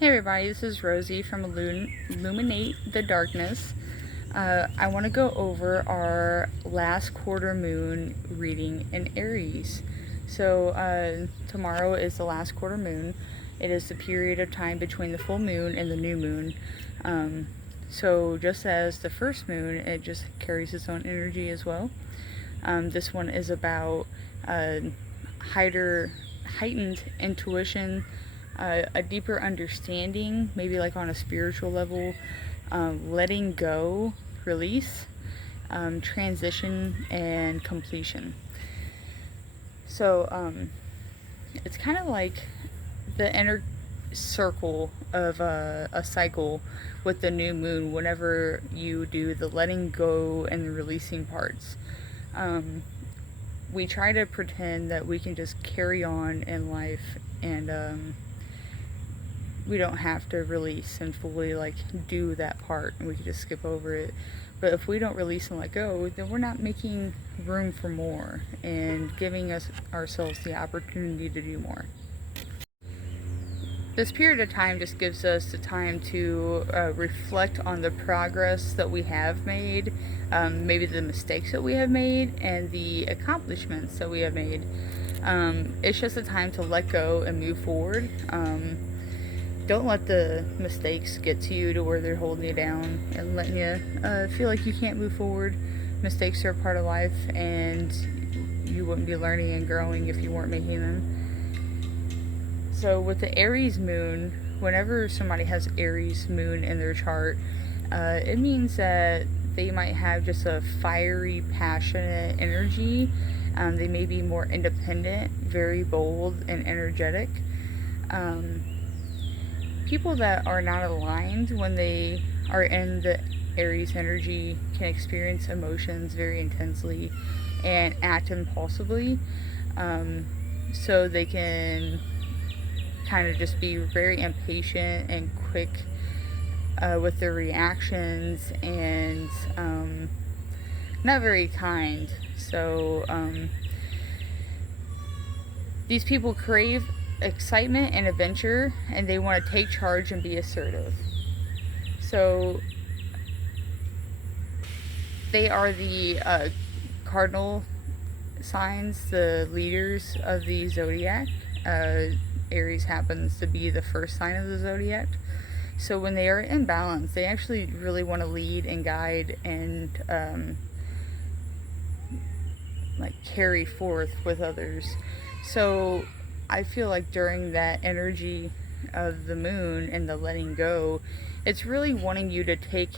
Hey everybody, this is Rosie from Illuminate the Darkness. I want to go over our last quarter moon reading in Aries. Tomorrow is the last quarter moon. It is the period of time between the full moon and the new moon. Just as the first moon, it just carries its own energy as well. This one is about heightened intuition, a deeper understanding, maybe like on a spiritual level, letting go, release, transition, and completion. It's kind of like the inner circle of a cycle with the new moon whenever you do the letting go and the releasing parts. We try to pretend that we can just carry on in life and we don't have to release and fully like do that part, and we can just skip over it. But if we don't release and let go, then we're not making room for more and giving ourselves the opportunity to do more. This period of time just gives us the time to reflect on the progress that we have made, maybe the mistakes that we have made, and the accomplishments that we have made. It's just a time to let go and move forward. Don't let the mistakes get to you to where they're holding you down and letting you feel like you can't move forward. Mistakes are a part of life, and you wouldn't be learning and growing if you weren't making them. So with the Aries moon, whenever somebody has Aries moon in their chart, it means that they might have just a fiery, passionate energy. They may be more independent, very bold, and energetic. People that are not aligned when they are in the Aries energy can experience emotions very intensely and act impulsively. So they can kind of just be very impatient and quick with their reactions and not very kind. These people crave excitement and adventure, and they want to take charge and be assertive. So they are the cardinal signs, the leaders of the zodiac. Aries happens to be the first sign of the zodiac. So when they are in balance, they actually really want to lead and guide and like carry forth with others. So I feel like during that energy of the moon and the letting go, it's really wanting you to take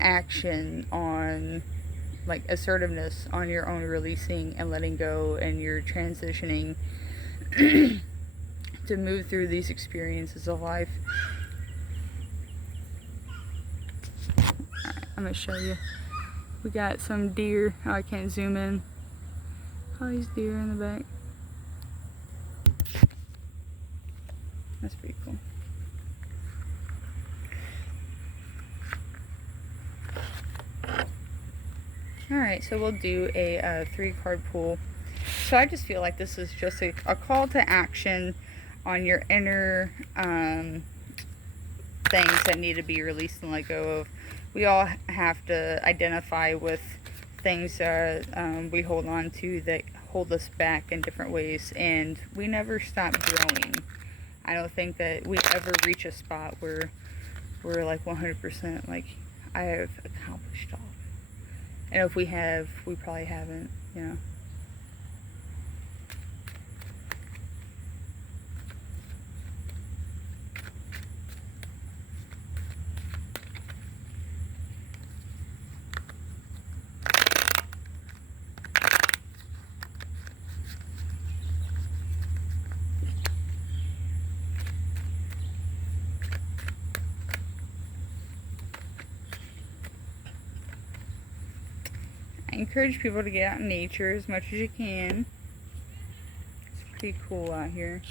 action on like assertiveness on your own releasing and letting go, and you're transitioning to move through these experiences of life. Alright, I'm gonna show you. We got some deer. Oh, I can't zoom in. All these deer in the back. That's pretty cool. Alright, so we'll do a 3-card pull. So I just feel like this is just a call to action on your inner things that need to be released and let go of. We all have to identify with things that we hold on to that hold us back in different ways, and we never stop growing. I don't think that we ever reach a spot where we're like 100% like, I have accomplished all. And if we have, we probably haven't, you know. I encourage people to get out in nature as much as you can. It's pretty cool out here,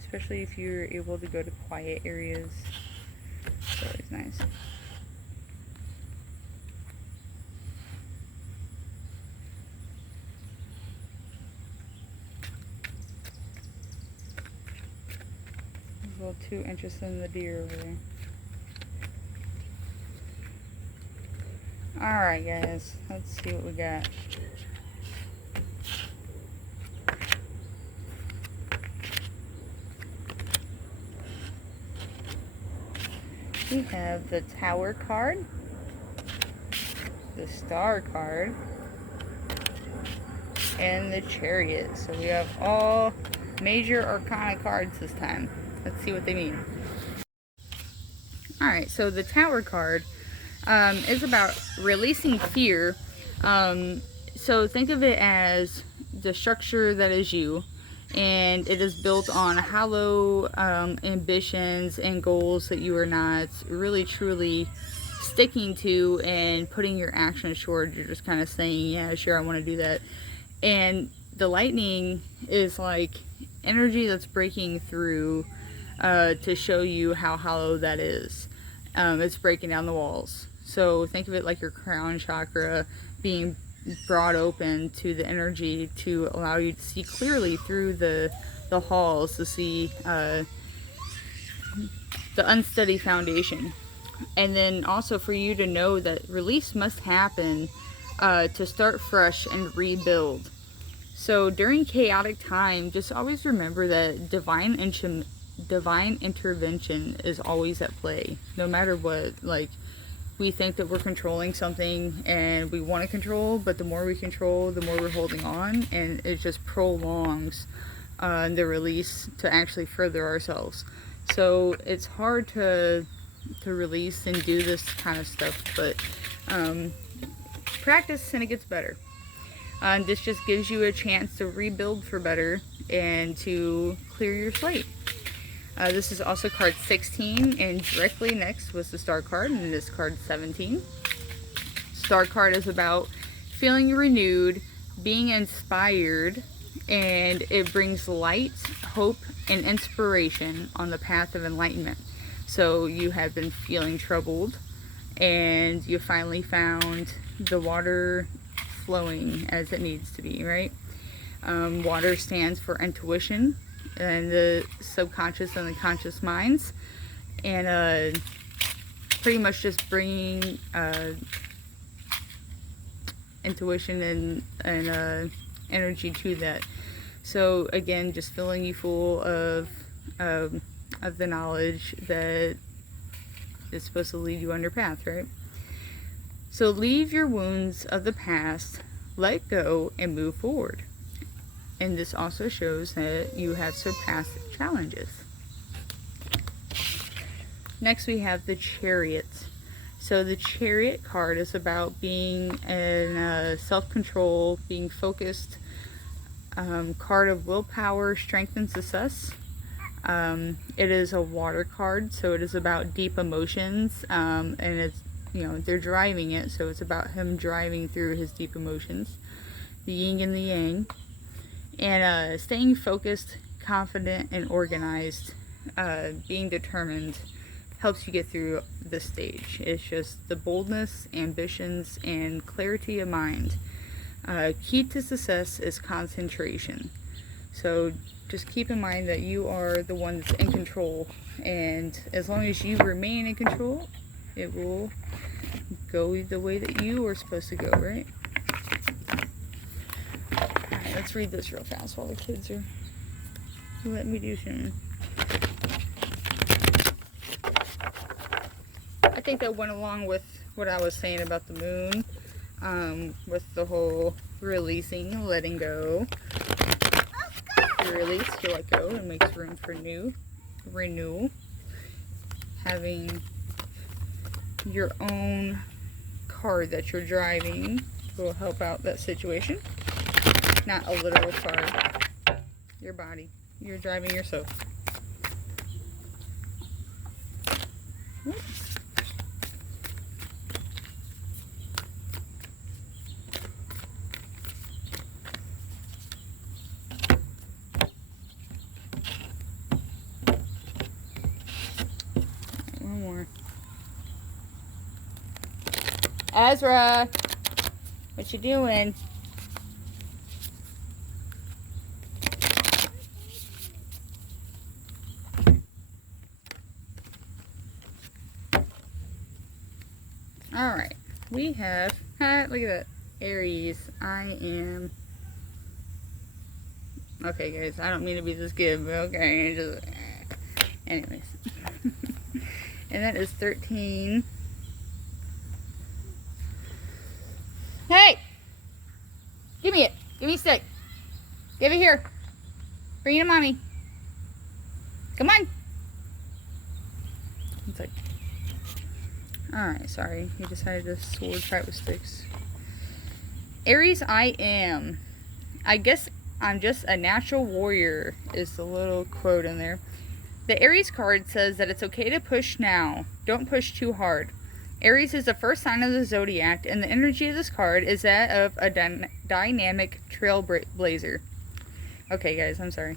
especially if you're able to go to quiet areas. It's always nice. a little too interested in the deer over there. Alright guys, let's see what we got. We have the Tower card, the Star card, and the Chariot. So we have all major arcana cards this time. Let's see what they mean. Alright, so the Tower card is about releasing fear. So think of it as the structure that is you, and it is built on hollow ambitions and goals that you are not really truly sticking to and putting your actions toward. You're just kind of saying, yeah, sure, I want to do that. And the lightning is like energy that's breaking through to show you how hollow that is. It's breaking down the walls. So think of it like your crown chakra being brought open to the energy to allow you to see clearly through the halls, to see the unsteady foundation. And then also for you to know that release must happen to start fresh and rebuild. So during chaotic time, just always remember that divine intervention is always at play, no matter what. Like, we think that we're controlling something and we want to control, but the more we control, the more we're holding on, and it just prolongs the release to actually further ourselves. So it's hard to release and do this kind of stuff, but practice and it gets better. This just gives you a chance to rebuild for better and to clear your slate. This is also card 16, and directly next was the Star card, and this card 17. Star card is about feeling renewed, being inspired, and it brings light, hope, and inspiration on the path of enlightenment. So you have been feeling troubled, and you finally found the water flowing as it needs to be, right? Water stands for intuition and the subconscious and the conscious minds, and pretty much just bringing intuition and energy to that. So again, just filling you full of the knowledge that is supposed to lead you on your path, right? So leave your wounds of the past, let go, and move forward. And this also shows that you have surpassed challenges. Next we have the Chariot. So the Chariot card is about being in self-control, being focused, card of willpower, strength, and success. It is a water card, so it is about deep emotions, and it's, you know, they're driving it, so it's about him driving through his deep emotions. The yin and the yang. And staying focused, confident, and organized, being determined, helps you get through this stage. It's just the boldness, ambitions, and clarity of mind. Key to success is concentration. So just keep in mind that you are the one that's in control, and as long as you remain in control, it will go the way that you are supposed to go, right? Alright, let's read this real fast while the kids are letting me do something. I think that went along with what I was saying about the moon, with the whole releasing, letting go. You release, you let go, and makes room for renewal. Having your own car that you're driving will help out that situation. Not a literal car. Your body. You're driving yourself. One more. Ezra, what you doing? Alright, we have, look at that, Aries. I am, okay guys, I don't mean to be this good, but okay, just, anyways. And that is 13. Hey! Give me it. Give me a stick. Give it here. Bring it to mommy. Come on. It's like, alright, sorry. He decided to sword fight with sticks. Aries, I am. I guess I'm just a natural warrior, is the little quote in there. The Aries card says that it's okay to push now. Don't push too hard. Aries is the first sign of the zodiac, and the energy of this card is that of a dynamic trailblazer. Okay, guys, I'm sorry.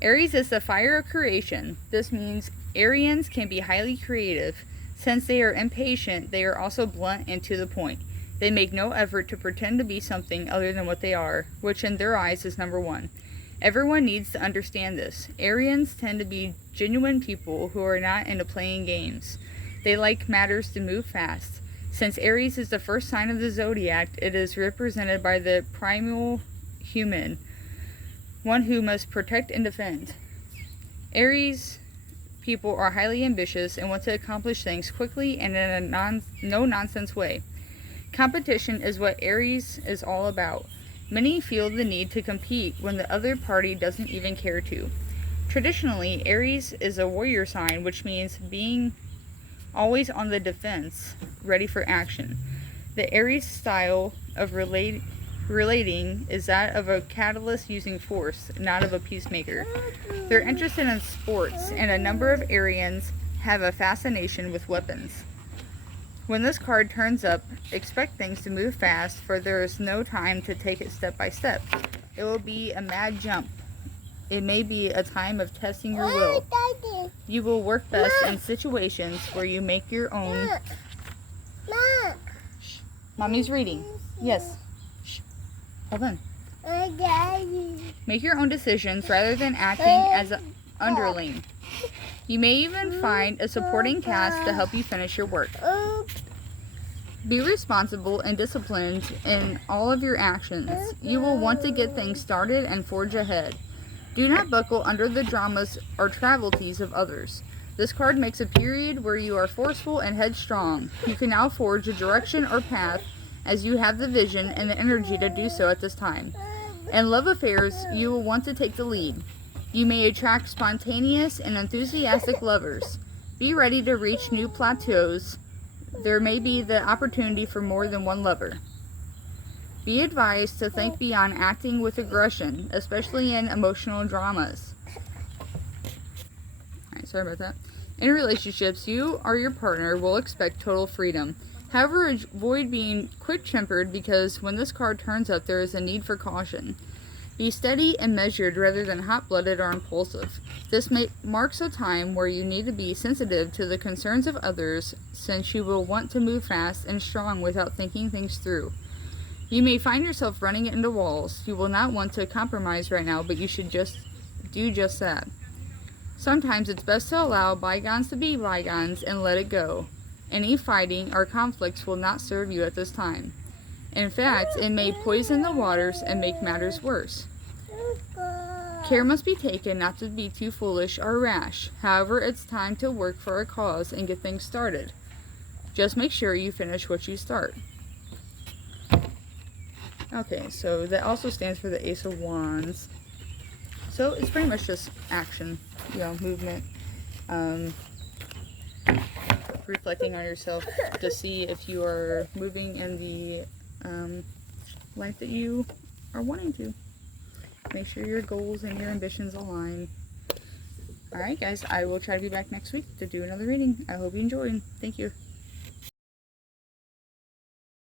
Aries is the fire of creation. This means Arians can be highly creative. Since they are impatient, they are also blunt and to the point. They make no effort to pretend to be something other than what they are, which in their eyes is number one. Everyone needs to understand this. Arians tend to be genuine people who are not into playing games. They like matters to move fast. Since Aries is the first sign of the zodiac, it is represented by the primal human, one who must protect and defend. Aries people are highly ambitious and want to accomplish things quickly and in a no-nonsense way. Competition is what Aries is all about. Many feel the need to compete when the other party doesn't even care to. Traditionally, Aries is a warrior sign, which means being always on the defense, ready for action. The Aries style of relating is that of a catalyst using force, not of a peacemaker. They're interested in sports, and a number of Arians have a fascination with weapons. When this card turns up, expect things to move fast, for there is no time to take it step by step. It will be a mad jump. It may be a time of testing your will. You will work best in situations where you make your own... Shh. Mommy's reading. Yes. Shh. Hold on. Make your own decisions rather than acting as an underling. You may even find a supporting cast to help you finish your work. Be responsible and disciplined in all of your actions. You will want to get things started and forge ahead. Do not buckle under the dramas or travelties of others. This card makes a period where you are forceful and headstrong. You can now forge a direction or path as you have the vision and the energy to do so at this time. In love affairs, you will want to take the lead. You may attract spontaneous and enthusiastic lovers. Be ready to reach new plateaus. There may be the opportunity for more than one lover. Be advised to think beyond acting with aggression, especially in emotional dramas. Alright, sorry about that. In relationships, you or your partner will expect total freedom. However, avoid being quick-tempered because when this card turns up, there is a need for caution. Be steady and measured rather than hot-blooded or impulsive. This marks a time where you need to be sensitive to the concerns of others, since you will want to move fast and strong without thinking things through. You may find yourself running into walls. You will not want to compromise right now, but you should just do just that. Sometimes it's best to allow bygones to be bygones and let it go. Any fighting or conflicts will not serve you at this time. In fact, it may poison the waters and make matters worse. Care must be taken not to be too foolish or rash. However, it's time to work for a cause and get things started. Just make sure you finish what you start. Okay, so that also stands for the Ace of Wands. So it's pretty much just action, movement. Reflecting on yourself to see if you are moving in the life that you are wanting to. Make sure your goals and your ambitions align. Alright guys, I will try to be back next week to do another reading. I hope you enjoyed. Thank you.